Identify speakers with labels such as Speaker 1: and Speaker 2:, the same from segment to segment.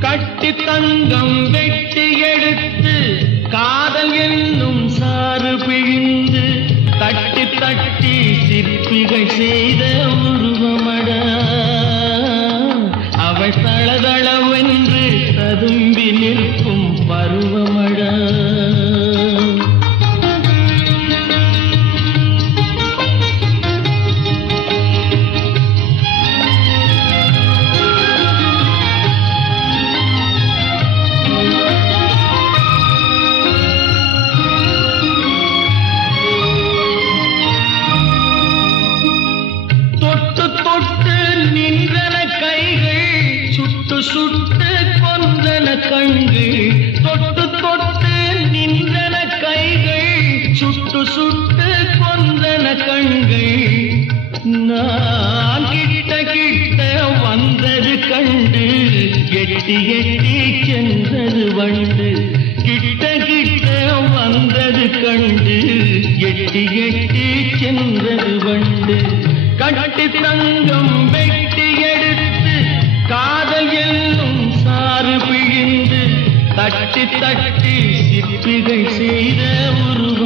Speaker 1: கட்டி தங்கம் வெட்டி எடுத்து காதல் என்னும் சாறு பிழிந்து தட்டி தட்டி சிற்பிகள் செய்த உருவமட. அவள் தளதளவென்று ததும்பி நிற்கும் பருவமட. சுட்டு சுட்டு கொந்தன கண்கள் தொட்டு தொட்டு நின்றன கைகள் சுட்டு சுட்டு கொந்தன கண்கள். நான் கிட்ட கிட்ட வந்தது கண்டு எட்டி எட்டி சென்றது வண்டு. கிட்ட கிட்ட வந்தது கண்டு எட்டி எட்டி சென்றது வண்டு. கட்டி தங்கம் வெட்டி எடு காதல் என்னும் சாறு பிழிந்து தட்டி தட்டி சிற்பிகள் செய்த உருவம்.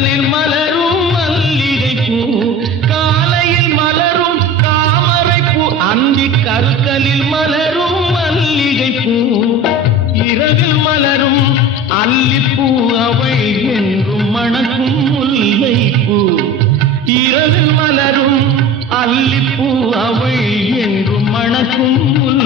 Speaker 1: கற்களில் மலரும் மல்லிகை பூ காலையில் மலரும் தாமரை பூ அந்தி கற்களில் மலரும் மல்லிகை பூ இரவில் மலரும் அல்லிப்பூ அவள் என்றும் மணக்கும் முல்லை பூ இரவில் மலரும் அல்லிப்பூ அவள் என்றும் மணக்கும் முல்லை